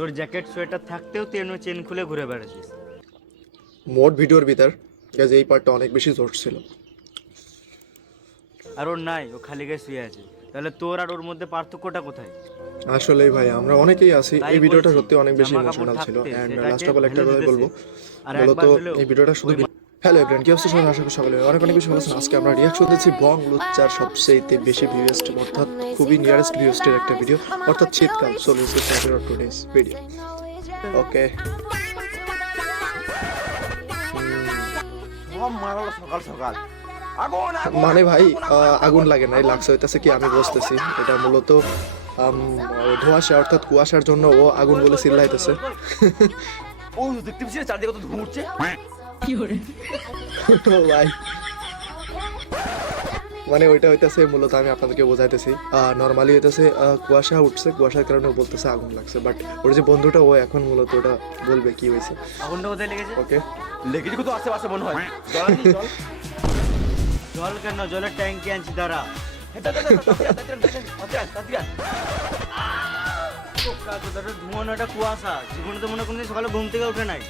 তোর jacket sweater থাকতেও তুই এমনি চেন খুলে ঘুরে বেড়াচ্ছিস। মোট ভিডিওর ভিতর গাইজ এই পার্টটা অনেক বেশি জোশ ছিল। আর ওর নাই, ও খালি গায়ে শুয়ে আছে। তাহলে তোর আর ওর মধ্যে পার্থক্যটা কোথায়? আসলেই ভাই আমরা অনেকেই আছি, তাই এই ভিডিওটা বলছি, সত্যি অনেক বেশি জামা কাপড় ইমোশনাল ছিল। থাকতে অ্যান্ড সেটাকে লাস্ট অফ অল একটা ফেলে কথা দিতেছে। বলবো, আর মূলত একবার হলেও এই ভিডিওটা শুধু ওই হ্যালো এভরিওয়ান, কি অবস্থা? সবাই আশা করি সকলে অনেক অনেক বেশি ভালো আছেন। আজকে আমরা রিয়াকশন দিচ্ছি বং লুচ্চার সবচেয়ে বেশি ভিউয়েস্ট অর্থাৎ খুবই নিয়ারেস্ট ভিউয়েস্টের একটা ভিডিও, অর্থাৎ শীতকাল। So let's get started on today's video. Okay, সব মারালো সকাল সকাল আগুন আগুন মানে ভাই আগুন লাগে নাই, লাগছে হইতাছে কি আমি বসতেছি, এটা মূলত ধোঁয়াশা অর্থাৎ কুয়াশার জন্য ও আগুন বলে চিল্লাইতেছে। ও দেখতে পাচ্ছিস চারদিকে কত ধুঁ উঠছে। ভাই মানে ওইটা হইতাছে মূলত আমি আপনাদেরকে বোঝাইতেছি, নর্মালি হইতাছে কুয়াশা উঠছে, কুয়াশার কারণে ও বলতেছে আগুন লাগছে, বাট ওর যে বন্ধুটা ও এখন মূলত ওটা বলবে কি হয়েছে। আগুনটা কোথায় লেগেছে? ওকে, লেগেছে কত আশেপাশে মনে হয়। জল আনি, জল জল কেন? জলের ট্যাঙ্কি আনছি, দাঁড়া। ধোঁয়া না, এটা কুয়াশা। জীবনে তো মনে কোনদিন সকালে ঘুম থেকে উঠে নাই।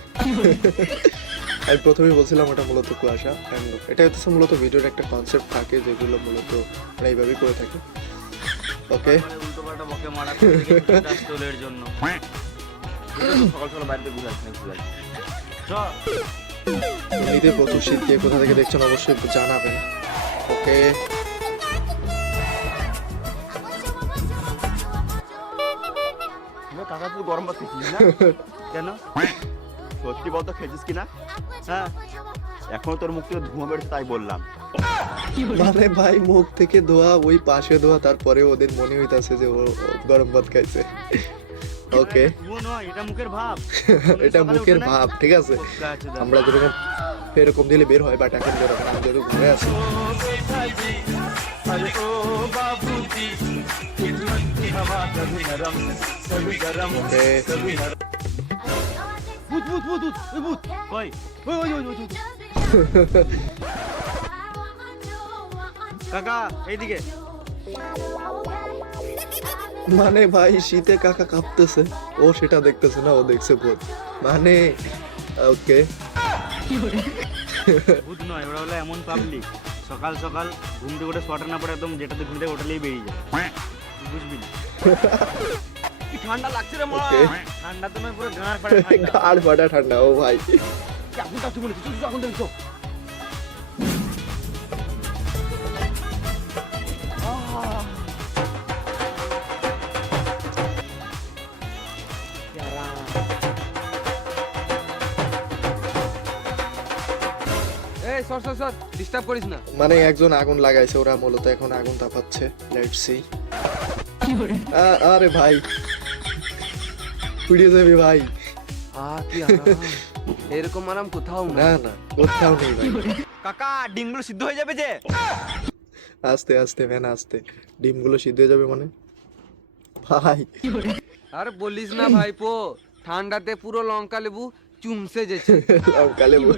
আমি প্রথমেই বলছিলাম ওটা মূলত কুয়াশা। অ্যান্ড এটা হচ্ছে মূলত ভিডিওর একটা কনসেপ্ট থাকে যেগুলো মূলত আমরা এইভাবেই করে থাকি। ওকে, উল্টো পাল্টা বকে মারা তোলের জন্য। সকাল সকাল বাড়িতে ঘুরে আসছে ঘুরে আসছে। চল। এমনিতে প্রচুর শীত, কে কোথা থেকে দেখছেন অবশ্যই জানাবেন। ওকে, কাকা তুই গরম ভাত খেয়েছিস না? কেন? সত্যি বলতো খেয়েছিস কিনা? হ্যাঁ, এখন তোর মুখ থেকে ধোঁয়া বেরোচ্ছে তাই বললাম। মানে ভাই মুখ থেকে ধোয়া, ওই পাশে ধোয়া, তারপরে ওদের মনে হইতাছে যে ও গরম ভাত খাইছে। ওকে, ধোঁয়া নয়, এটা মুখের ভাব। এটা মুখের ভাব, ঠিক আছে। আমরা যেরকম এরকম দিলে বের হয়, বাট এখন বের হবে না, আমি যেহেতু ঘুরে আছি। ওকে, ভূত ভূত ভূত ভূত ওই ভূত কই? ওই ওই ওই ওই ওই। কাকা এইদিকে। মানে ভাই শীতে কাকা কাঁপতেছে, ও সেটা দেখতেছে না, ও দেখছে ভূত। মানে ওকে, ভূত নয়, ওরা হলো এমন পাবলিক, সকাল সকাল ঘুম থেকে উঠে সোয়াটার না পরে একদম যেটাতে ঘুম থেকে ওঠালেই বেরিয়ে যায়। তুই বুঝবি না। কি ঠান্ডা লাগছে রে মা। ওকে, ঠান্ডা তো নয়, পুরো গাঁড় ফাটা ঠান্ডা। গাড় ফাটা ঠান্ডা। ও ভাই আগুনটা তুই বলেছিস তুই আগুন দেখছো। এই সর সর সর, ডিস্টার্ব করিস না। মানে একজন আগুন লাগাইছে, ওরা মূলত এখন আগুন তাপাচ্ছে। Let's see. আরে ভাই পুড়িয়ে যাবে ভাই। কি আরাম। এরকম আরাম কোথাও না। না না, কোথাও নেই ভাই। কাকা ডিমগুলো সিদ্ধ হয়ে যাবে যে। আস্তে আস্তে ম্যান, আস্তে। ডিমগুলো সিদ্ধ হয়ে যাবে মানে ভাই। আর বলিস না ভাইপো, ঠান্ডাতে পুরো লঙ্কা লেবু চুমসে যেছে। লঙ্কা লেবু,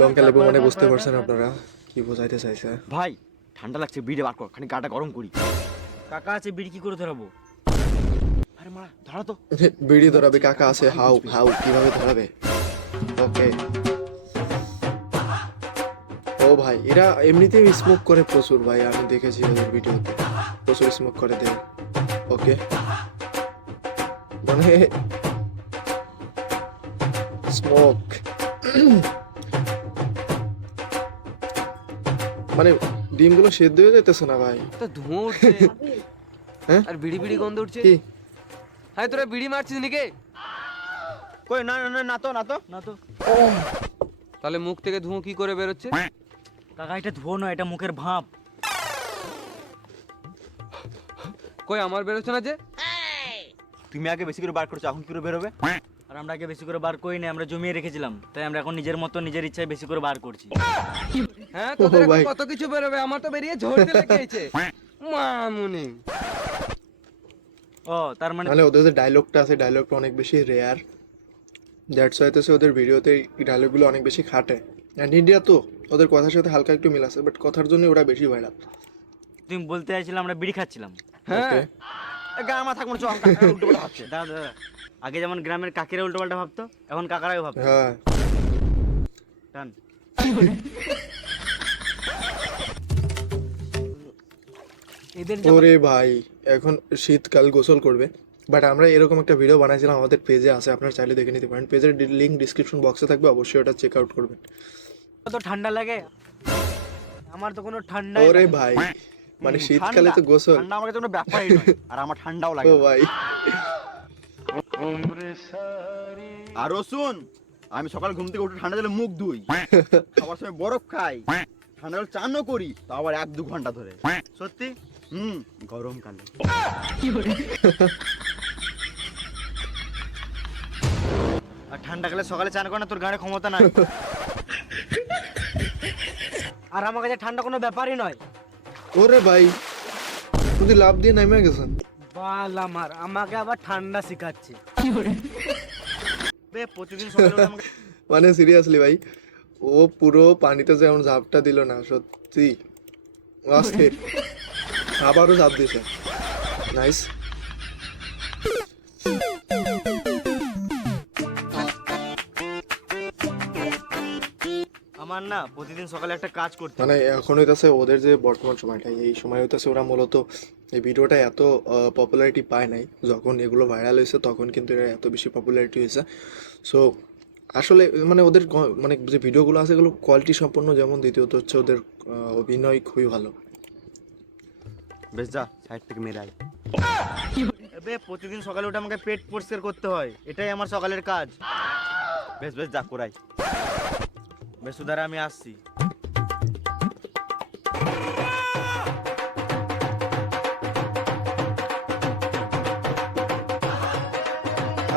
লঙ্কা লেবু মানে বুঝতে পারছেন আপনারা কি বোঝাইতে চাইছে। ভাই ঠান্ডা লাগছে, বিড়ে বার কর, খানি গাটা গরম করি। কাকা আছে, বিড়ি কি করে ধরাবো? আরে মারা ধরা তো। বিড়ি ধরাবে কাকা আছে, হাউ হাউ কিভাবে ধরাবে? ওকে, ও ভাই এরা এমনিতেই স্মোক করে প্রচুর ভাই, আমি দেখেছি ওদের ভিডিওতে প্রচুর স্মোক করে দেয়। ওকে, মানে স্মোক মানে ডিমগুলো সেদ্ধ হয়ে যাইতেছে না ভাই। তো ধোঁয়া উঠছে। হ্যাঁ? আর বিড়ি বিড়ি গন্ধ উঠছে। কি হ্যাঁ, তোরা বিড়ি মারছিস নাকি? কই না না না, না তো না তো না তো। তাহলে মুখ থেকে ধোঁয়া কি করে বেরোচ্ছে? কাকা এটা ধোঁয়া নয়, এটা মুখের ভাব। কই আমার বেরোচ্ছে না যে? তুমি আগে বেশি করে বার করছো, এখন কি করে বেরোবে? আর আমরা আগে বেশি করে বার করি না, আমরা জমিয়ে রেখেছিলাম, তাই আমরা এখন নিজের মতো নিজের ইচ্ছায় বেশি করে বার করছি। হ্যাঁ, তোদের এখন ভাই। কত কিছু বেরোবে, আমার তো বেরিয়ে ঝরতে লেগেছে। মামুনি। ও তার মানে মানে ওদের যে ডায়লগটা আছে, ডায়লগটা অনেক বেশি রেয়ার, দ্যাটস ওয়াই তো ওদের ভিডিওতে এই ডায়লগগুলো অনেক বেশি খাটে। অ্যান্ড ইন্ডিয়া তো ওদের কথার সাথে হালকা একটু মিল আছে, বাট কথার জন্য ওরা বেশি ভাইরাল। তুমি বলতে চাইছিলে আমরা বিড়ি খাচ্ছিলাম। হ্যাঁ ওকে গায়ে আমার থাকবো না, চল কাকা উল্টো পাল্টা ভাবছে। দাদা দাদা, আগে যেমন গ্রামের কাকিরা উল্টো পাল্টা ভাবতো, এখন কাকারাও ভাবতো। হ্যাঁ টান। এদের ওরে ভাই এখন শীতকাল গোসল করবে, বাট আমরা এরকম একটা ভিডিও বানাইছিলাম, আমাদের পেজে আছে, আপনারা চাইলে দেখে নিতে পারেন। পেজের লিঙ্ক ডিসক্রিপশন বক্সে থাকবে, অবশ্যই ওটা চেক আউট করবেন। তো ঠান্ডা লাগে, আমার তো কোনো ঠান্ডা ওরে ভাই মানে শীতকালে তো গোসল। ঠান্ডা আমার কাছে কোনো ব্যাপারই নয়, আর আমার ঠান্ডাও লাগে ও না। ভাই আর রসুন, আমি সকাল ঘুম থেকে উঠে ঠান্ডা জলে মুখ ধুই, খাবার সময় বরফ খাই, ঠান্ডা জল চানও করি, তা আবার 1-2 ঘন্টা ধরে। সত্যি? গরমকালে। আর ঠান্ডাকালে সকালে চান করে না, তোর গাড়ি ক্ষমতা নাই। আর আমার কাছে ঠান্ডা কোনো ব্যাপারই নয়। ওরে ভাই যদি লাভ দিয়ে নেমে গেছেন। বাল আমার, আমাকে আবার ঠান্ডা শিখাচ্ছে। বে, প্রতিদিন সকালে উঠে আমাকে মানে সিরিয়াসলি ভাই, ও পুরো পানিতে যেমন ঝাপটা দিল না, সত্যি অস্থির। আবারও ঝাপ দিয়েছে, নাইস। আমার না প্রতিদিন সকালে একটা কাজ করতে মানে এখন হইতাছে ওদের যে বর্তমান সময়টা, এই সময় হইতাছে ওরা মূলত এই ভিডিওটা এত পপুলারিটি পায় নাই, যখন এগুলো ভাইরাল হয়েছে তখন কিন্তু এরা এত বেশি পপুলারিটি হয়েছে। সো আসলে মানে ওদের মানে যে ভিডিওগুলো আছে এগুলো কোয়ালিটি সম্পন্ন, যেমন দ্বিতীয়ত হচ্ছে ওদের অভিনয় খুবই ভালো। বেশ যা, সাইড থেকে মেরে আয়। বে, প্রতিদিন সকালে উঠে আমাকে পেট পরিষ্কার করতে হয়, এটাই আমার সকালের কাজ। বেশ বেশ যা, করাই। বেশ সুধারা, আমি আসছি।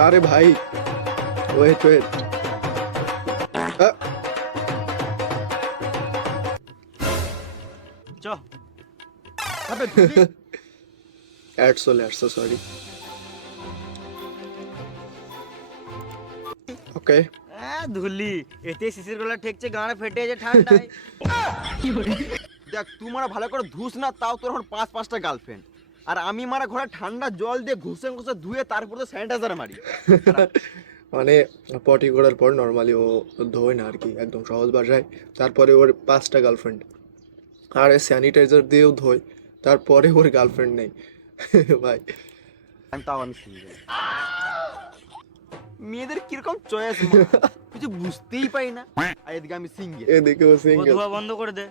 আরে ভাই ওয়েট ওয়েট, চ। অ্যাড চলে আসছে, সরি। ওকে ধুলি, এতে শিশির গলা ঠেকছে, গাঁড়ে ফেটে যে ঠান্ডায়। দেখ, তুই মারা ভালো করে ধুস না, তাও তোর এখন 5-5টা গার্লফ্রেন্ড, আর আমি মারা ঘরে ঠান্ডা জল দিয়ে ঘুষে ঘুষে ধুয়ে তারপর তো স্যানিটাইজার মারি। মানে পটি করার পর নর্মালি ও ধোয় না আর কি, একদম সহজ ভাষায়। তারপরে ওর 5টা গার্লফ্রেন্ড, আর স্যানিটাইজার দিয়েও ধোয়, তারপরে ওর গার্লফ্রেন্ড নেই। ভাই আমি সিঙ্গেল। মেয়েদের কিরকম চয়েস কিছু বুঝতেই পাই না, আর এদিকে আমি সিঙ্গেল। এদিকে ও সিঙ্গেল। ধোয়া বন্ধ করে দে।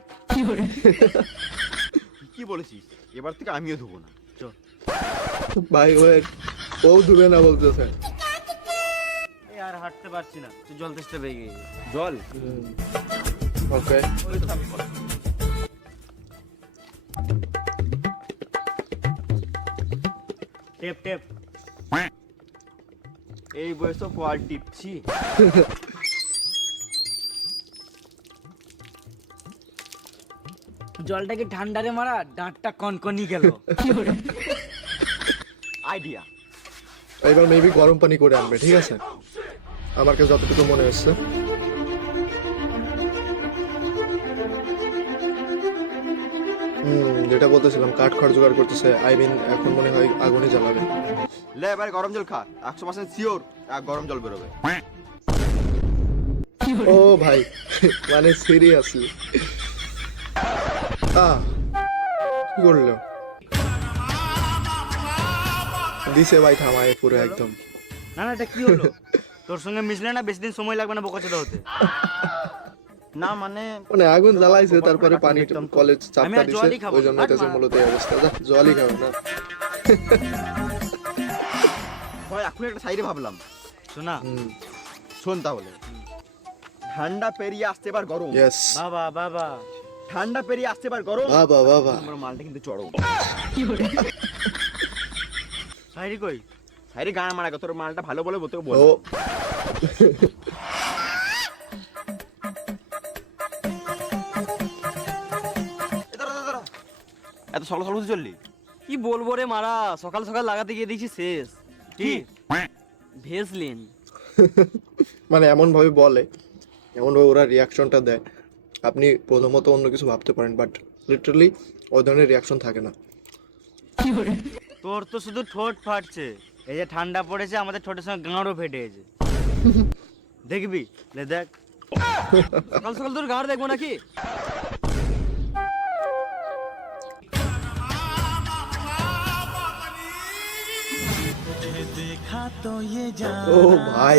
কি বলেছিস? এবার থেকে আমিও ধুবো না। চ। ভাই ওয়েট, ও ধুবে না বলতেছে। এই আর হাঁটতে পারছি না, তুই জল তেষ্টা পেয়ে গিয়ে। জল ওকে টেপ টেপ। এই বয়সে কোয়াল টিপছি। জলটা কি ঠান্ডারে মারা, দাঁতটা কনকনি গেল। আইডিয়া। এবার মেবি গরম পানি করে আনবে, ঠিক আছে? আমার কাছে যতটুকু মনে হচ্ছে। যেটা বলতেছিলাম, কাঠ খড় জোগাড় করতেছে, আই মিন এখন মনে হয় আগুনে জ্বালাবে। লে এবার গরম জল খা, 100% শিওর গরম জল বেরোবে। ও ভাই মানে সিরিয়াসলি কি করলো দিছে ভাই, থামায় পুরো একদম। না না, এটা কি হলো? তোর সঙ্গে মিশলে না বেশি দিন সময় লাগবে না বোকাচোদা হতে। না মানে মানে আগুন জ্বালাইছে, তারপরে পানি কলেজ আমি চাপটা আর দিছে, জলই খাবো ওই না। জন্য হইতেছে মূলত এই অবস্থা। যা জলই খাবে না। ভাই এখন একটা সাইডে ভাবলাম, শোনা, শোন তাহলে। ঠান্ডা পেরিয়ে আসছে এবার গরম। ইয়েস বাবা বাবা, ঠান্ডা পেরিয়ে আসছে এবার গরম। বাবা বাবা, আমার মালটা কিন্তু চড়ো। সাইরি কই? সাইডে গান মারা তোর মালটা ভালো বলে বলতে বল। ও এত সকাল সকাল চললি? কি বলবো রে মারা, সকাল সকাল লাগাতে গিয়ে দেখছি শেষ। কি? ভেসলিন। মানে এমন ভাবে বলে, এমন ভাবে ওরা রিয়াকশনটা দেয়, আপনি প্রথমত অন্য কিছু ভাবতে পারেন, বাট লিটারালি ওই ধরনের রিয়াকশন থাকে না। তোর তো শুধু ঠোঁট ফাটছে, এই যে ঠান্ডা পড়েছে আমাদের ঠোঁটের সঙ্গে গাঁড়ও ফেটে গেছে। দেখবি লে দেখ। সকাল সকাল তোর গাড় দেখবো নাকি? ও ভাই,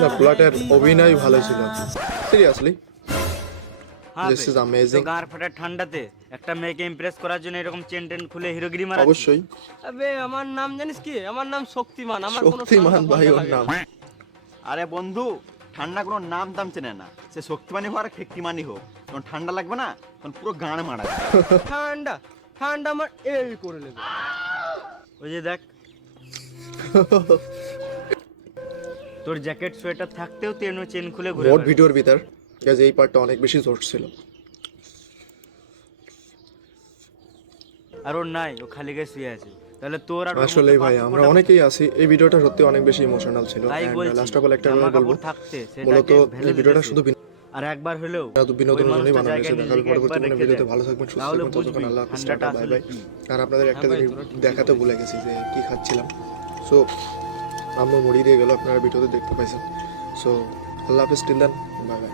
না পোলাটার অভিনয় ভালো ছিল সিরিয়াসলি। হ্যাঁ This বে, is amazing. তো গাঁড় ফাটার ঠান্ডাতে একটা মেয়েকে ইমপ্রেস করার জন্য এরকম চেন টেন খুলে হিরোগিরি মারা। অবশ্যই আবে আমার নাম জানিস কি? আমার নাম শক্তিমান। আমার কোনো শক্তিমান ঠান্ডা ভাই ফান্ডা ওর লাগে নাম। না। আরে বন্ধু, ঠান্ডা কোনো নাম দাম চেনে না। সে শক্তিমানি হোক আর ফেক্তিমানি হোক, যখন ঠান্ডা লাগবে না তখন পুরো গান মারা যায়। ঠান্ডা ঠান্ডা আমার এই করে নেবে। ওই যে দেখ, তোর জ্যাকেট সোয়েটার থাকতেও তুই এমন চেন খুলে ঘুরে মোট বেড়াস। ভিডিওর ভিতর গাইজ এই পার্টটা অনেক বেশি জোর ছিল। আর ওর নাই, ও খালি গায়ে শুয়ে আছে। তাহলে তোর আর ওর মধ্যে আসলে ভাই আমরা পার্থক্যটা অনেকেই আছি, এই ভিডিওটা সত্যি অনেক বেশি ইমোশনাল ছিল। তাই বলছি, লাস্ট অফ অল একটা জামা কথা বলবো, কাপড় থাকতে মূলত সেটাকে ভ্যালু এই ভিডিওটা দিতেছে। শুধু আর একবার হলেও বিনোদনের ওই জন্যই মানুষটার বানানো হয়েছে। জায়গায় দেখা হবে নিজেকে পরবর্তী একবার কোনো রেখে ভিডিওতে। দে। ভালো থাকবেন, সুস্থ তাহলে থাকবেন, ততক্ষণ বুঝবি আল্লাহ হাফেজ, ঠান্ডাটা বাই আসলে বাই। কি। আর আপনাদের একটা হ্যাঁ ভাই, জিনিস তোরা ঠিকই দেখাতে ভুলে গেছি যে কি খাচ্ছিলাম। সো আম্মু মুড়ি দিয়ে গেল, আপনারা ভিডিওতে দেখতে পাইছেন। সো আল্লাহ হাফেজ, টিল দেন, বাই বাই।